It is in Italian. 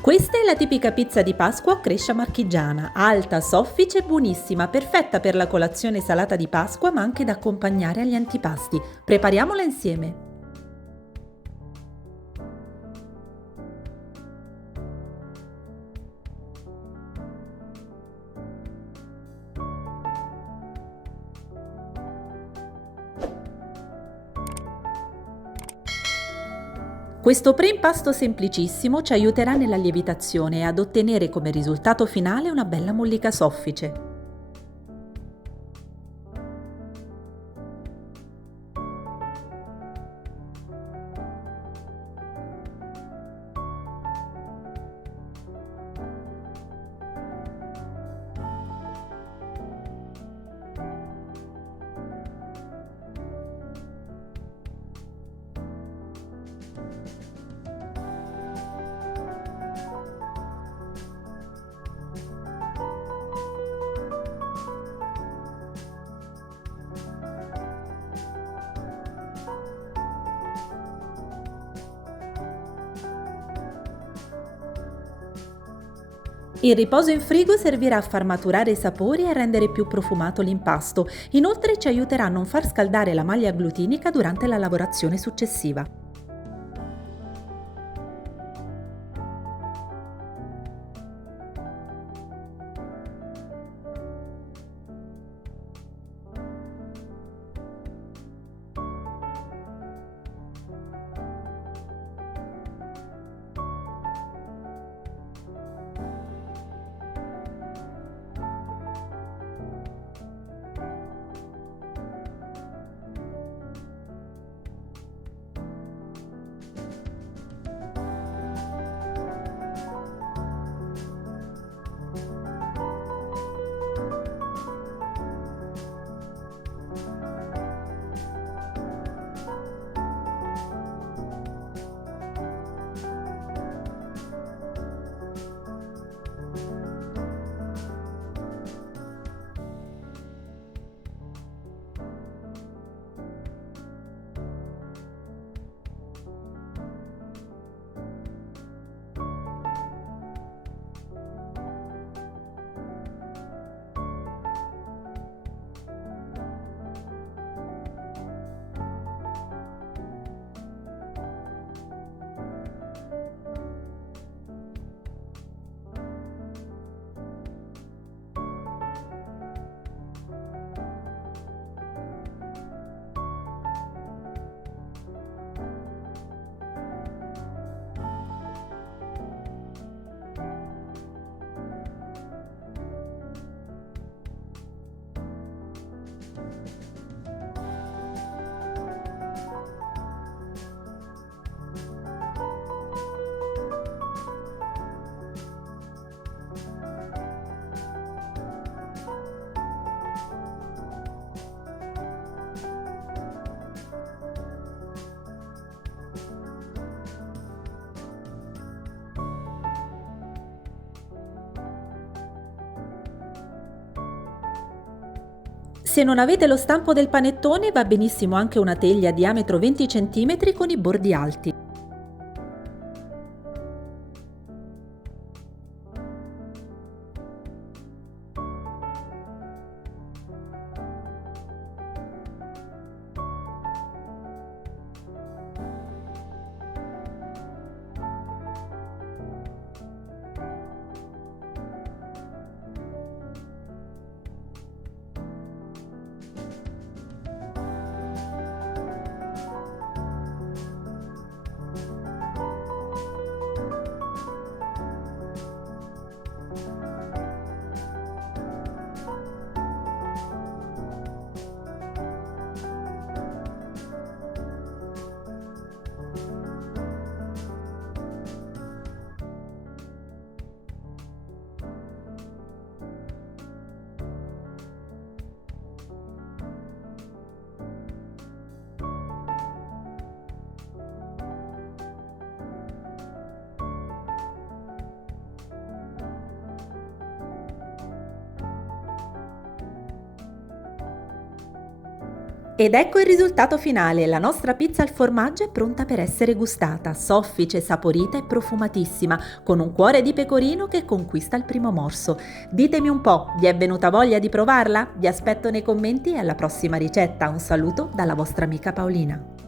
Questa è la tipica pizza di Pasqua o crescia marchigiana, alta, soffice e buonissima, perfetta per la colazione salata di Pasqua ma anche da accompagnare agli antipasti. Prepariamola insieme. Questo preimpasto semplicissimo ci aiuterà nella lievitazione e ad ottenere come risultato finale una bella mollica soffice. Il riposo in frigo servirà a far maturare i sapori e a rendere più profumato l'impasto. Inoltre ci aiuterà a non far scaldare la maglia glutinica durante la lavorazione successiva. Se non avete lo stampo del panettone va benissimo anche una teglia a diametro 20 cm con i bordi alti. Ed ecco il risultato finale, la nostra pizza al formaggio è pronta per essere gustata, soffice, saporita e profumatissima, con un cuore di pecorino che conquista il primo morso. Ditemi un po', vi è venuta voglia di provarla? Vi aspetto nei commenti e alla prossima ricetta. Un saluto dalla vostra amica Paolina.